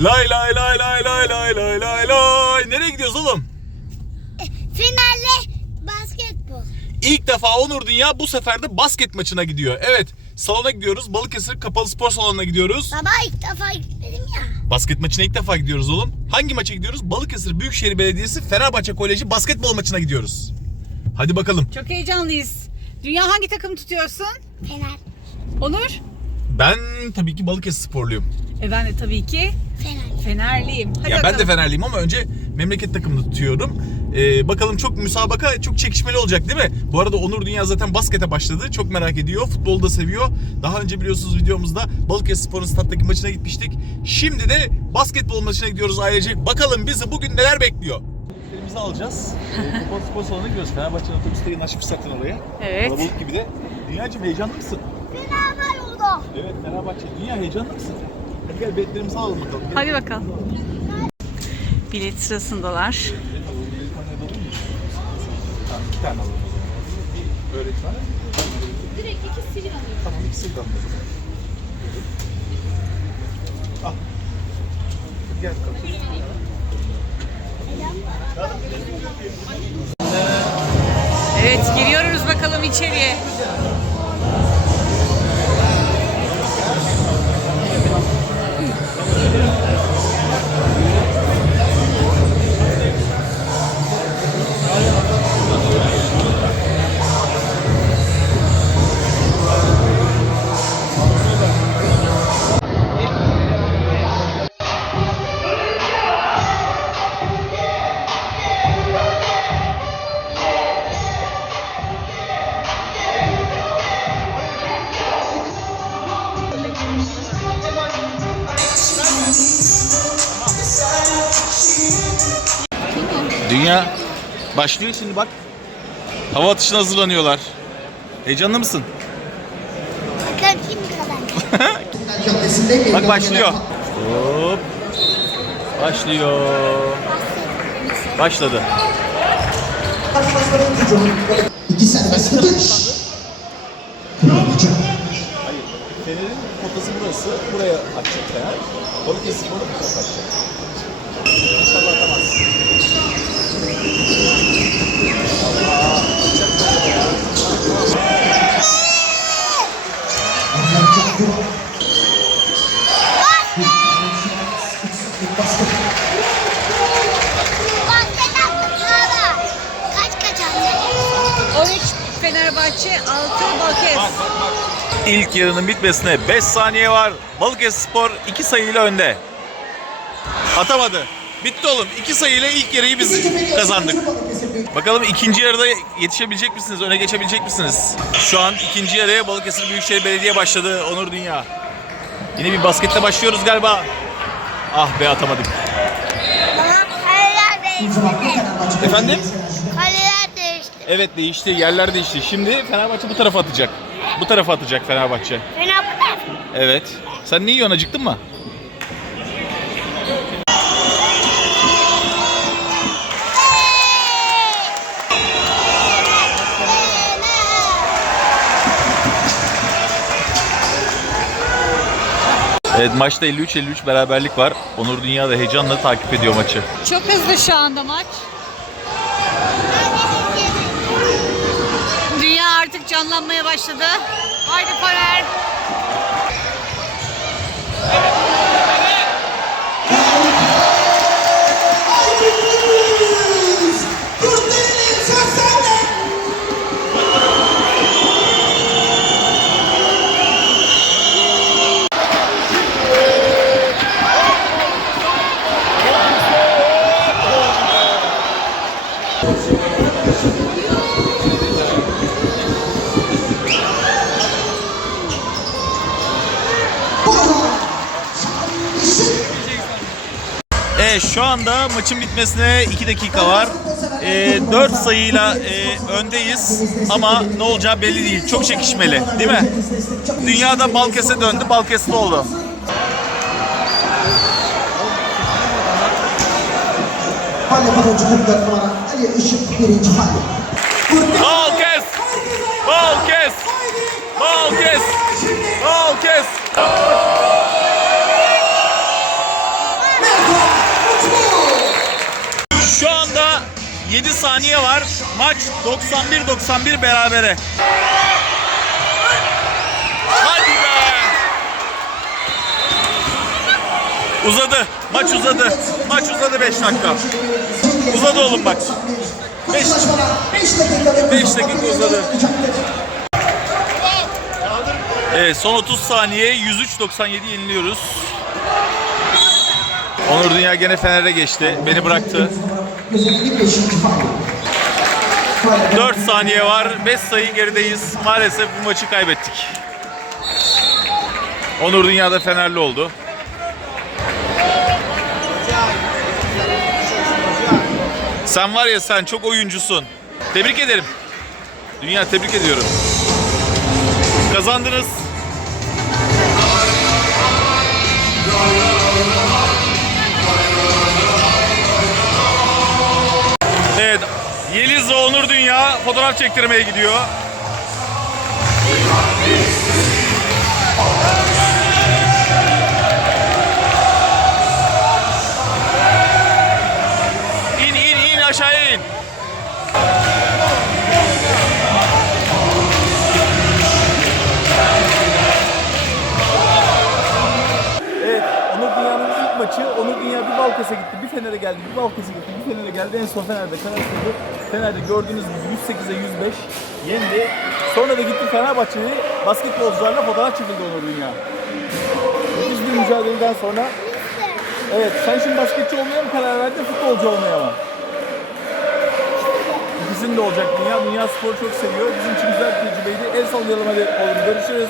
Lay lay lay lay lay lay lay lay lay. Nereye gidiyoruz oğlum? Finalle basketbol. İlk defa Onur Dünya bu sefer de basket maçına gidiyor. Evet salona gidiyoruz. Balıkesir Kapalı Spor Salonu'na gidiyoruz. Baba ilk defa gitmedim ya. Basket maçına ilk defa gidiyoruz oğlum. Hangi maça gidiyoruz? Balıkesir Büyükşehir Belediyesi Fenerbahçe Koleji basketbol maçına gidiyoruz. Hadi bakalım. Çok heyecanlıyız. Dünya hangi takım tutuyorsun? Fener. Onur? Ben tabii ki Balıkesir sporluyum. E ben de tabii ki Fener. Fenerliyim. Hadi ya ben de bakalım. Fenerliyim ama önce memleket takımını tutuyorum. Ee, bakalım çok müsabaka çok çekişmeli olacak değil mi? Bu arada Onur Dünya zaten baskete başladı. Çok merak ediyor. Futbolu da seviyor. Daha önce biliyorsunuz videomuzda Balıkesir Spor'un stattaki maçına gitmiştik. Şimdi de basketbol maçına gidiyoruz ailecek. Bakalım bizi bugün neler bekliyor? Elimizi alacağız. Kapalı spor salonuna gidiyoruz. Fenerbahçe'nin otobüste yanaşmış zaten oraya. Evet. Kalabalık gibi de. Dünyacığım heyecanlı mısın? Fener oldu. Evet Fenerbahçe. Dünya heyecanlı mısın? Hadi gel biletlerimizi alalım bakalım. Gel. Hadi bakalım. Bilet sırasındalar. Tamam, iki tane alalım. Bir öğretmen. Direkt iki sivil alayım. Tamam iki sivil alalım. Al. Gel bakalım. Evet giriyoruz bakalım içeriye. Dünya başlıyor şimdi bak. Hava atışına hazırlanıyorlar. Heyecanlı mısın? Bakalım kim kazanacak. Caddesi'nde Bak başlıyor. Hop. Başlıyor. Başladı. İki serbest atış. Fenerbahçe. Hayır. Fener'in potası burası. Buraya açacak Fener. Balıkesir bunu açacak. İnşallah Fenerbahçe, 6 Balkes. İlk yarının bitmesine 5 saniye var. Balıkesir Spor 2 sayıyla önde. Atamadı. Bitti oğlum. 2 sayıyla ilk yarıyı biz kazandık. Bakalım ikinci yarıda yetişebilecek misiniz? Öne geçebilecek misiniz? Şu an ikinci yarıya Balıkesir Büyükşehir Belediye başladı. Onur Dünya. Yine bir baskette başlıyoruz galiba. Ah be atamadık. Efendim? Kaleler değişti. Evet değişti. Yerler değişti. Şimdi Fenerbahçe bu tarafa atacak. Bu tarafa atacak Fenerbahçe. Fener bu taraf. Evet. Sen ne yiyorsun? Acıktın mı? Evet maçta 53-53 beraberlik var. Onur Dünya da heyecanla takip ediyor maçı. Çok hızlı şu anda maç. Dünya artık canlanmaya başladı. Haydi Fener. Evet şu anda maçın bitmesine 2 dakika var. 4 sayıyla e, öndeyiz ama ne olacağı belli değil. Çok çekişmeli değil mi? Dünyada Balkes'e döndü, Balkes'te oldu. Palya Birinci 44 numara Ali Işık birinci palya. Bal kes! Bal kes! Bal kes! Bal kes! Şu anda 7 saniye var. Maç 91-91 berabere. Uzadı. Maç uzadı. Maç uzadı 5 dakika. Uzadı oğlum bak. 5 5 dakika. Uzadı. Evet son 30 saniye 103.97 yeniliyoruz. Onur Dünya gene Fener'e geçti. Beni bıraktı. Özellikle 5. faal. Faal. 4 saniye var. 5 sayı gerideyiz. Maalesef bu maçı kaybettik. Onur Dünya'da Fenerli oldu. Sen var ya sen çok oyuncusun. Tebrik ederim. Dünya tebrik ediyorum. Kazandınız. Evet. Yeliz ve Onur Dünya fotoğraf çektirmeye gidiyor. İn in. Evet, Onur Dünya'nın ilk maçı. Onur Dünya bir Balkas'a gitti, bir Fener'e geldi, bir Balkas'a gitti, bir Fener'e geldi. En son Fener'de karşıladı. Fener'de gördüğünüz gibi 108'e 105 yendi. Sonra da gitti Fenerbahçe'yi basketbolcularla fotoğraf çekildi Onur Dünya. Müthiş bir mücadeleden sonra Evet, sen şimdi basketçi olmaya mı karar verdin, futbolcu olmaya mı? İkisinin de olacak dünya. Dünya sporu çok seviyor. Bizim için güzel bir tecrübeydi. El sallayalım hadi oğlum. Görüşürüz.